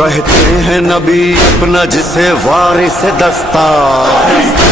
कहते हैं नबी अपना जिसे वारिस दस्तार।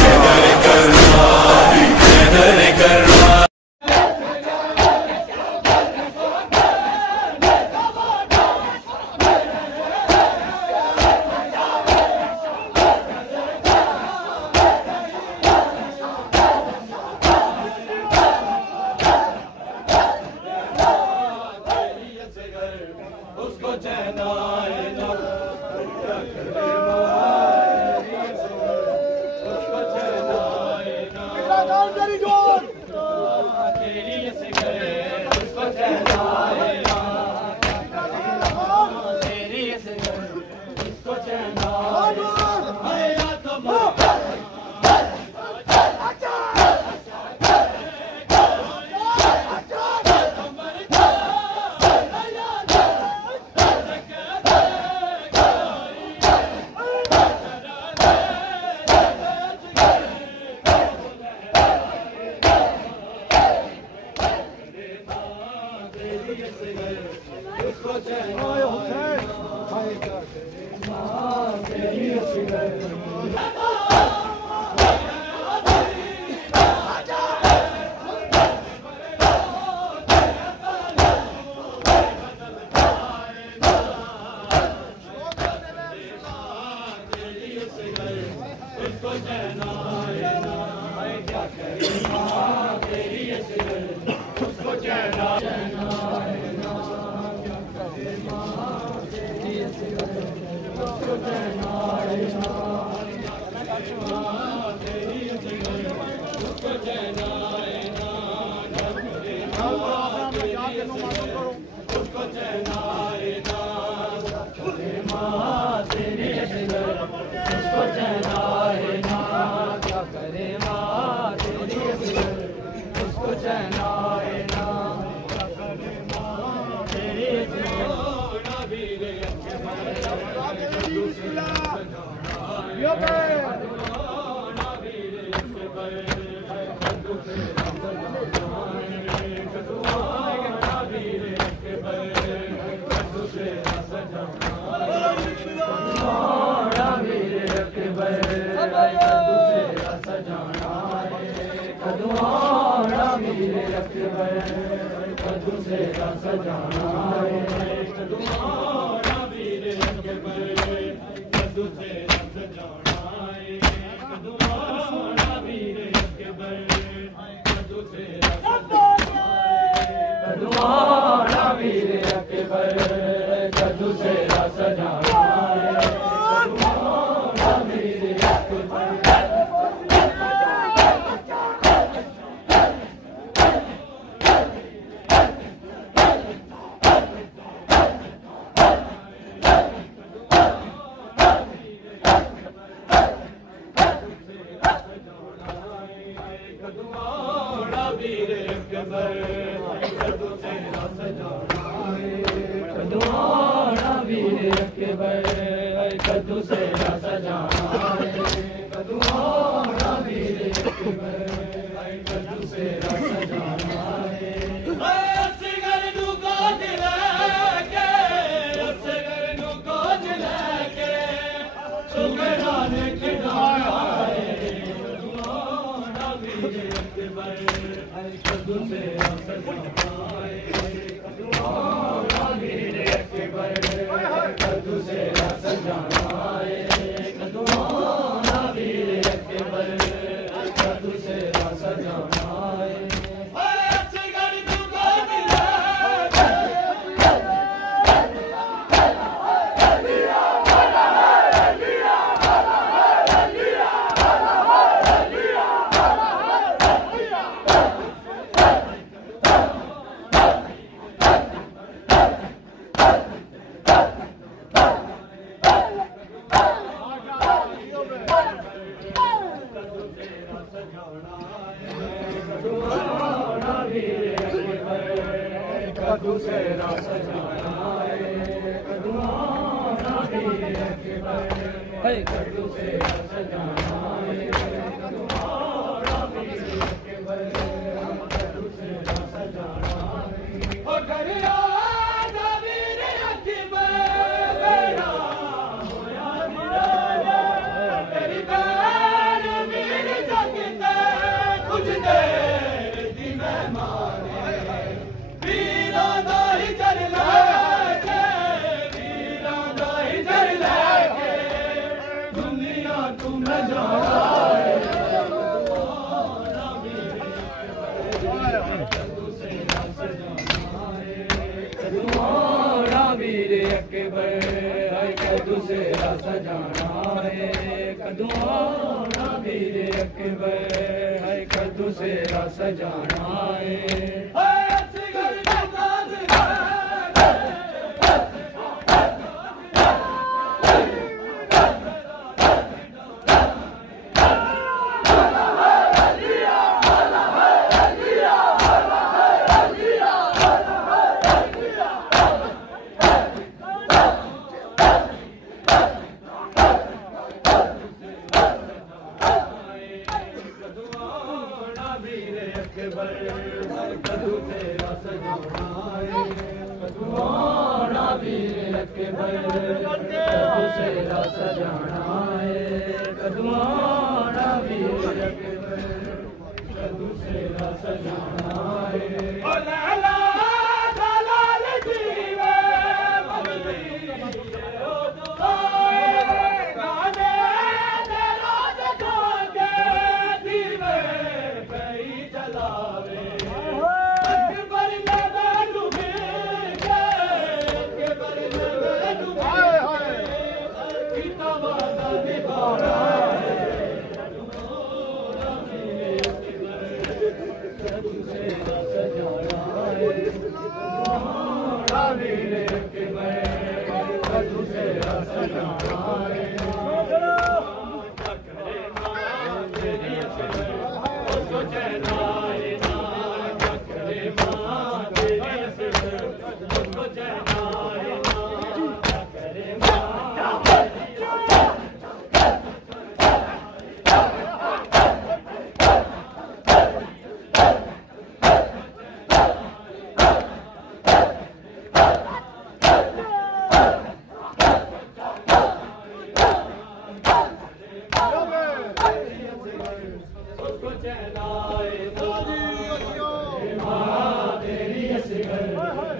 है कदू से सजाना है कदू आना मेरे अकबर है कदू से सजाना है कदू तेरा सजाना है कदू आना वीर अकबर कदू तेरा सजाना है कदू आना वीर अकबर कदू तेरा सजाना है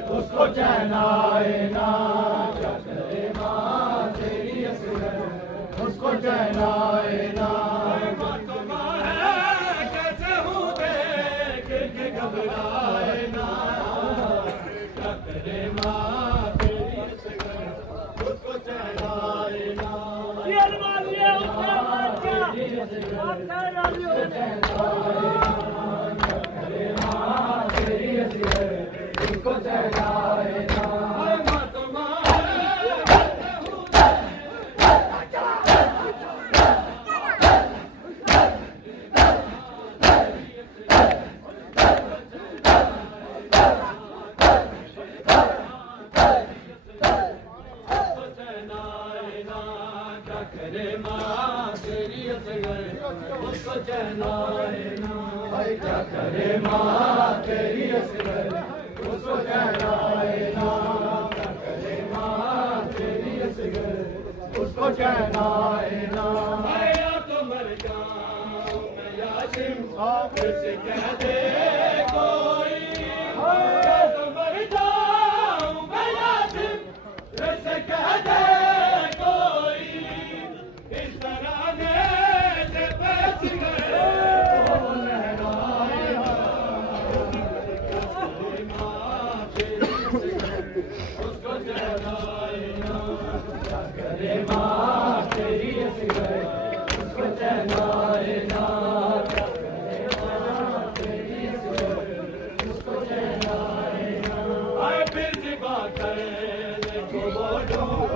उसको चैन आए ना चकरे माँ तेरी असगर उसको चैन आए ना कैसे हूँ देख के घबराए ना चकरे माँ तेरी असगर उसको चैन आए ना उसको चलाए ना करे माँ तेरी असगर उसको चलाए ना क्या करे माँ तेरी असगर उसको चलाए ना क्या करे माँ तेरी असगर उसको चलाए ना आया तो मर जाऊं मैं यासिम से कह दे कोई आया तो मर जाऊं मैं यासिम से कह दे उसको चलाए ना करे माँ तेरी असगर उसको चलाए ना करे माँ तेरी असगर उसको चलाए ना आए फिर बात करे देखो बोलो